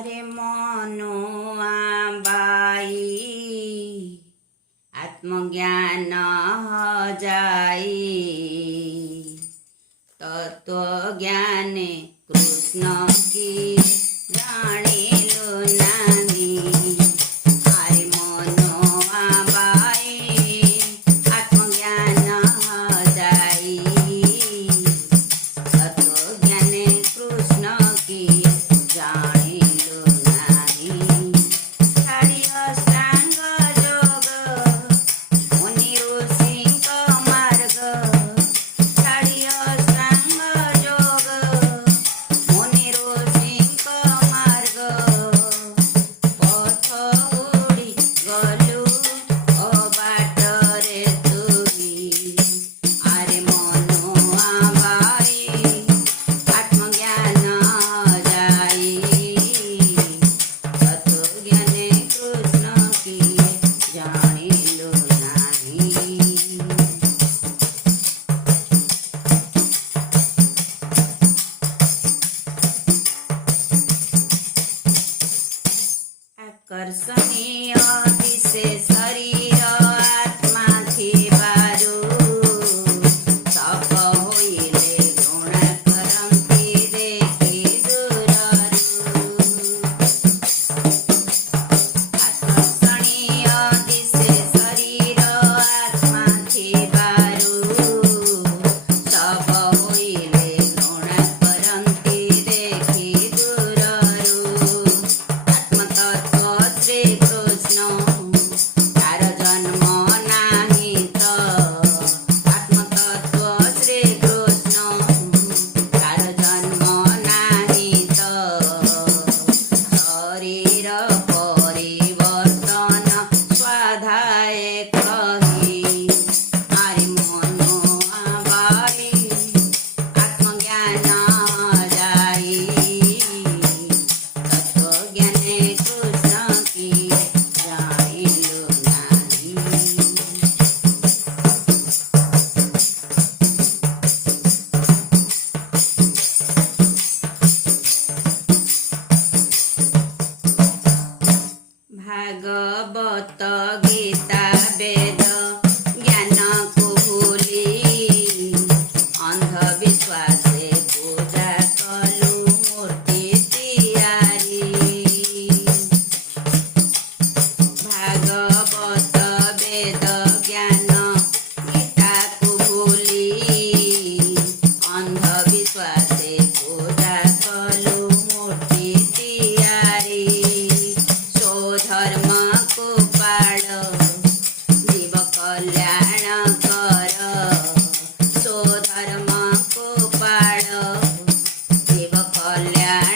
अरे मनुआ बाई आत्मज्ञान जाई तत्वज्ञाने कृष्ण की जाणिलु नाही। अरे मनुआ बाई आत्मज्ञान जाई तत्वज्ञाने कृष्ण की जाणिलु नाही। छाड़ी अष्टांग योग मुनि ऋषिंक मार्ग छाड़ी अष्टांग योग मुनि ऋषिंक मार्ग पथ उड़ी गलु अबाटरे तुही। अरे मनुआ बाई आत्मज्ञान जाई तत्वज्ञाने कृष्ण की जाणिलु नाही। आकर्षणीय दिसे शरीर आत्मा थिबारु तप होइले गुण करन्ति देखि दूररु। आकर्षणीय दिसे शरीर आत्मा थिबारु तप होइले गुण करन्ति देखि दूररु। आत्मतत्व श्री कृष्ण तार जन्म नाही त आत्मतत्व श्री कृष्ण तार जन्म नाही त शरीर परिवर्तन स्वाध्याय कही। अरे मनुआ बाई आत्मज्ञान जाई तत्वज्ञाने कृष्ण की जाणिलु नाही। भागवत गीता वेद ज्ञान को भूली अंधविश्वासे पूजा कलु मूर्ति तियारी। भागवत वेद ज्ञान गीता को भूली अंधविश्वासे पूजा कलु मूर्ति तियारी। स्वधर्म को पाळ जीव कल्याण कर स्वधर्म को पाळ जीव कल्याण